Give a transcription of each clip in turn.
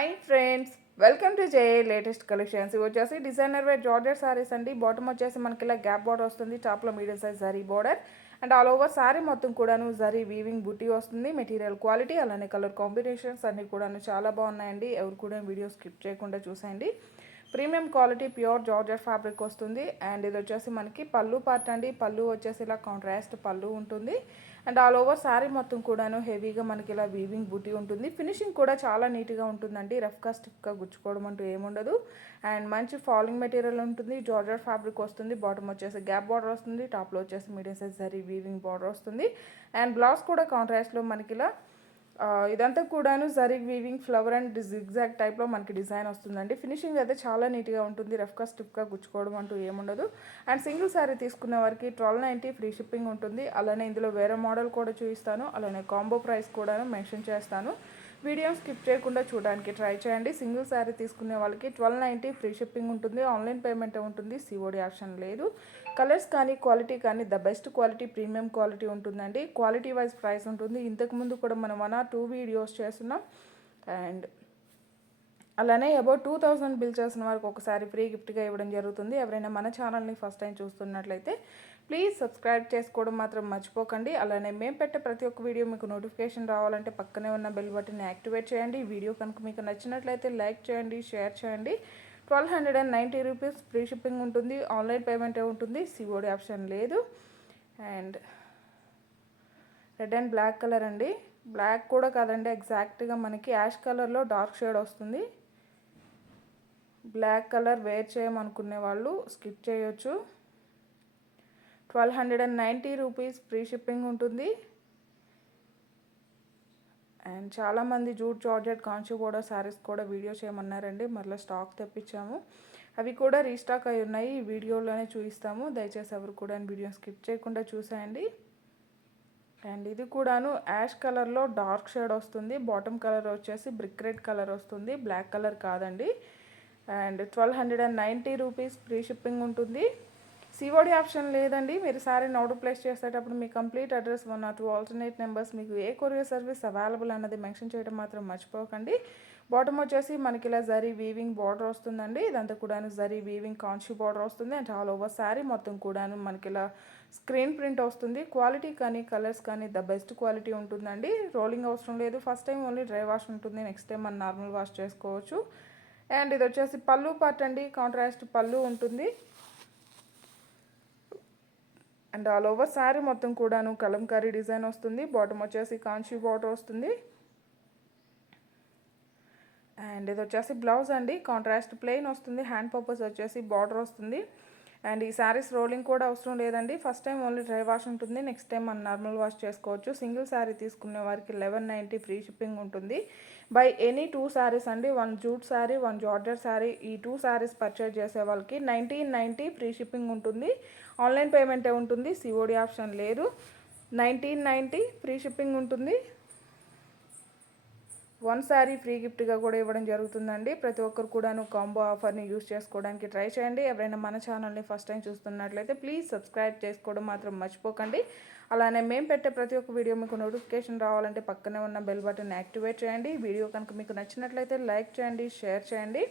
Hi friends, welcome to J latest collections. ఇవి వచ్చేసి designer wear georgette saris అండి. Bottom వచ్చేసి మనకి ఇలా గ్యాప్ బార్డర్ వస్తుంది, టాప్లో medium size zari border and all over sorry మొత్తం కూడాను జరీ వీవింగ్ బుటీ వస్తుంది. మెటీరియల్ క్వాలిటీ అలానే కలర్ కాంబినేషన్స్ అన్నీ కూడాను చాలా బాగున్నాయండి. ఎవరు కూడా వీడియో స్కిప్ చేయకుండా చూసేయండి. Premium quality pure georgette fabric వస్తుంది. అండ్ ఇది వచ్చేసి మనకి పళ్ళు పార్ట్ అండి. పళ్ళు వచ్చేసి ఇలా కాంట్రాస్ట్ పళ్ళు ఉంటుంది. అండ్ ఆల్ ఓవర్ శారీ మొత్తం కూడాను హెవీగా మనకి ఇలా వీవింగ్ బూటీ ఉంటుంది. ఫినిషింగ్ కూడా చాలా నీట్గా ఉంటుందండి. రఫ్గా స్టిఫ్గా గుచ్చుకోవడం అంటూ ఏముండదు. అండ్ మంచి ఫాలింగ్ మెటీరియల్ ఉంటుంది. జార్జెట్ ఫ్యాబ్రిక్ వస్తుంది. బాటమ్ వచ్చేసి గ్యాప్ బార్డర్ వస్తుంది. టాప్లో వచ్చేసి medium size zari weaving border వస్తుంది. అండ్ బ్లౌజ్ కూడా కాంట్రాస్ట్లో మనకి ఇలా ఇదంతా కూడాను zari weaving flower and zigzag టైప్లో మనకి డిజైన్ వస్తుందండి. ఫినిషింగ్ అయితే చాలా నీట్గా ఉంటుంది. రఫ్గా స్టిఫ్గా గుచ్చుకోవడం అంటూ ఏముండదు. అండ్ సింగిల్ శారీ తీసుకునే వారికి 1290 ఫ్రీ షిప్పింగ్ ఉంటుంది. అలానే ఇందులో వేరే మోడల్ కూడా చూపిస్తాను. అలానే కాంబో ప్రైస్ కూడా మెన్షన్ చేస్తాను. వీడియో స్కిప్ చేయకుండా చూడడానికి ట్రై చేయండి. సింగిల్ శారీ తీసుకునే వాళ్ళకి 1290 ఫ్రీ షిప్పింగ్ ఉంటుంది. ఆన్లైన్ పేమెంట్ ఉంటుంది. సిఓడి ఆప్షన్ లేదు. కలర్స్ కానీ క్వాలిటీ కానీ the best quality premium quality ఉంటుందండి. క్వాలిటీ వైజ్ ప్రైస్ ఉంటుంది. ఇంతకుముందు కూడా మనం 1 or 2 వీడియోస్ చేస్తున్నాం. అండ్ అలానే అబౌట్ 2000 బిల్ చేసిన వారికి ఒకసారి ఫ్రీ గిఫ్ట్గా ఇవ్వడం జరుగుతుంది. ఎవరైనా మన ఛానల్ని ఫస్ట్ టైం చూస్తున్నట్లయితే ప్లీజ్ సబ్స్క్రైబ్ చేసుకోవడం మాత్రం మర్చిపోకండి. అలానే మేము పెట్టే ప్రతి ఒక్క వీడియో మీకు నోటిఫికేషన్ రావాలంటే పక్కనే ఉన్న బెల్ బటన్ని యాక్టివేట్ చేయండి. వీడియో కనుక మీకు నచ్చినట్లయితే లైక్ చేయండి, షేర్ చేయండి. 1290 రూపీస్ ఫ్రీ షిప్పింగ్ ఉంటుంది. ఆన్లైన్ పేమెంటే ఉంటుంది. సిఓడి ఆప్షన్ లేదు. And red and black colour అండి. బ్లాక్ కూడా కాదండి, ఎగ్జాక్ట్గా మనకి యాష్ కలర్లో డార్క్ షేడ్ వస్తుంది. బ్లాక్ కలర్ వేర్ చేయమనుకునే వాళ్ళు స్కిప్ చేయొచ్చు. 1290 రూపీస్ ఫ్రీ షిప్పింగ్ ఉంటుంది. అండ్ చాలామంది jute georgette Kanchi border saris కూడా వీడియో చేయమన్నారండి. మరలా స్టాక్ తెప్పించాము. అవి కూడా రీస్టాక్ అయి ఉన్నాయి. ఈ వీడియోలోనే చూపిస్తాము. దయచేసి ఎవరు కూడా వీడియో స్కిప్ చేయకుండా చూసేయండి. అండ్ ఇది కూడాను యాష్ కలర్లో డార్క్ షేడ్ వస్తుంది. బాటమ్ కలర్ వచ్చేసి బ్రిక్ రెడ్ కలర్ వస్తుంది, బ్లాక్ కలర్ కాదండి. అండ్ 1290 రూపీస్ ఫ్రీ షిప్పింగ్ ఉంటుంది. సిఓడి ఆప్షన్ లేదండి. మీరు సారీని ఆర్డర్ ప్లేస్ చేసేటప్పుడు మీ complete address 1 or 2 alternate numbers మీకు ఏ కొరియర్ సర్వీస్ అవైలబుల్ అన్నది మెన్షన్ చేయడం మాత్రం మర్చిపోకండి. బాటమ్ వచ్చేసి మనకి ఇలా జరీ వీవింగ్ బార్డర్ వస్తుందండి. ఇదంతా కూడాను జరీ వీవింగ్ కాంచీ బార్డర్ వస్తుంది. అండ్ ఆల్ ఓవర్ శారీ మొత్తం కూడాను మనకి ఇలా స్క్రీన్ ప్రింట్ వస్తుంది. క్వాలిటీ కానీ కలర్స్ కానీ ద బెస్ట్ క్వాలిటీ ఉంటుందండి. రోలింగ్ అవసరం లేదు. First time only dry wash ఉంటుంది. నెక్స్ట్ టైం మనం నార్మల్ వాష్ చేసుకోవచ్చు. అండ్ ఇది వచ్చేసి పళ్ళు పార్ట్ అండి. కాంట్రాస్ట్ పళ్ళు ఉంటుంది. అండ్ ఆల్ ఓవర్ శారీ మొత్తం కూడాను కలంకారీ డిజైన్ వస్తుంది. బాటమ్ వచ్చేసి కాంచీ బార్డర్ వస్తుంది. అండ్ ఇది వచ్చేసి బ్లౌజ్ అండి. కాంట్రాస్ట్ ప్లెయిన్ వస్తుంది. హ్యాండ్ పర్పస్ వచ్చేసి బార్డర్ వస్తుంది. అండ్ ఈ శారీస్ రోలింగ్ కూడా అవసరం లేదండి. First time only dry wash ఉంటుంది. నెక్స్ట్ టైం మనం నార్మల్ వాష్ చేసుకోవచ్చు. సింగిల్ శారీ తీసుకునే వారికి 1190 ఫ్రీ షిప్పింగ్ ఉంటుంది. బై ఎనీ 2 శారీస్ అండి. 1 జూట్ శారీ, 1 జార్జెట్ శారీ, ఈ 2 శారీస్ పర్చేజ్ చేసే వాళ్ళకి 1990 ఫ్రీ షిప్పింగ్ ఉంటుంది. ఆన్లైన్ పేమెంటే ఉంటుంది. సిఓడి ఆప్షన్ లేదు. 1990 ఫ్రీ షిప్పింగ్ ఉంటుంది. 1 శారీ ఫ్రీ గిఫ్ట్గా కూడా ఇవ్వడం జరుగుతుందండి. ప్రతి ఒక్కరు కూడాను కాంబో ఆఫర్ని యూస్ చేసుకోవడానికి ట్రై చేయండి. ఎవరైనా మన ఛానల్ని ఫస్ట్ టైం చూస్తున్నట్లయితే ప్లీజ్ సబ్స్క్రైబ్ చేసుకోవడం మాత్రం మర్చిపోకండి. అలానే మేము పెట్టే ప్రతి ఒక్క వీడియో మీకు నోటిఫికేషన్ రావాలంటే పక్కనే ఉన్న బెల్ బటన్ యాక్టివేట్ చేయండి. వీడియో కనుక మీకు నచ్చినట్లయితే లైక్ చేయండి, షేర్ చేయండి.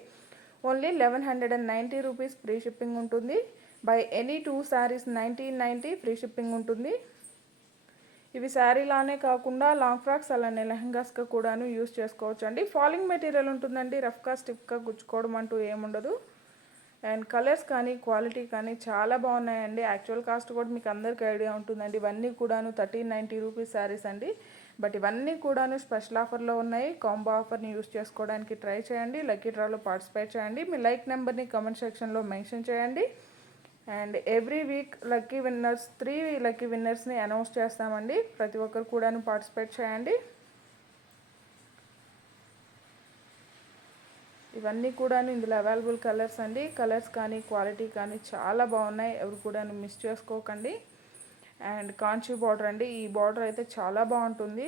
ఓన్లీ 1190 రూపీస్ ఫ్రీ షిప్పింగ్ ఉంటుంది. By any 2 saris 1990 free shipping ఉంటుంది. ఇవి శారీలానే కాకుండా లాంగ్ ఫ్రాక్స్ అలానే లెహంగాస్గా కూడాను యూస్ చేసుకోవచ్చు అండి. ఫాలింగ్ మెటీరియల్ ఉంటుందండి. రఫ్గా స్టిఫ్గా గుచ్చుకోవడం అంటూ ఏముండదు. అండ్ కలర్స్ కానీ క్వాలిటీ కానీ చాలా బాగున్నాయండి. యాక్చువల్ కాస్ట్ కూడా మీకు అందరికీ ఐడియా ఉంటుందండి. ఇవన్నీ కూడాను 1390 రూపీస్ శారీస్ అండి. బట్ ఇవన్నీ కూడాను స్పెషల్ ఆఫర్లో ఉన్నాయి. కాంబో ఆఫర్ని యూస్ చేసుకోవడానికి ట్రై చేయండి. లక్కీ డ్రాలో పార్టిసిపేట్ చేయండి. మీ లైక్ నెంబర్ని కమెంట్ సెక్షన్లో మెన్షన్ చేయండి. And every week lucky winners 3 lucky విన్నర్స్ని అనౌన్స్ చేస్తామండి. ప్రతి ఒక్కరు కూడాను పార్టిసిపేట్ చేయండి. ఇవన్నీ కూడాను ఇందులో అవైలబుల్ కలర్స్ అండి. కలర్స్ కానీ క్వాలిటీ కానీ చాలా బాగున్నాయి. ఎవరు కూడాను మిస్ చేసుకోకండి. అండ్ కాంచీ బార్డర్ అండి. ఈ బార్డర్ అయితే చాలా బాగుంటుంది.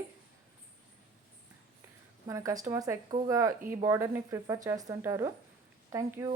మన కస్టమర్స్ ఎక్కువగా ఈ బార్డర్ని ప్రిఫర్ చేస్తుంటారు. Thank you.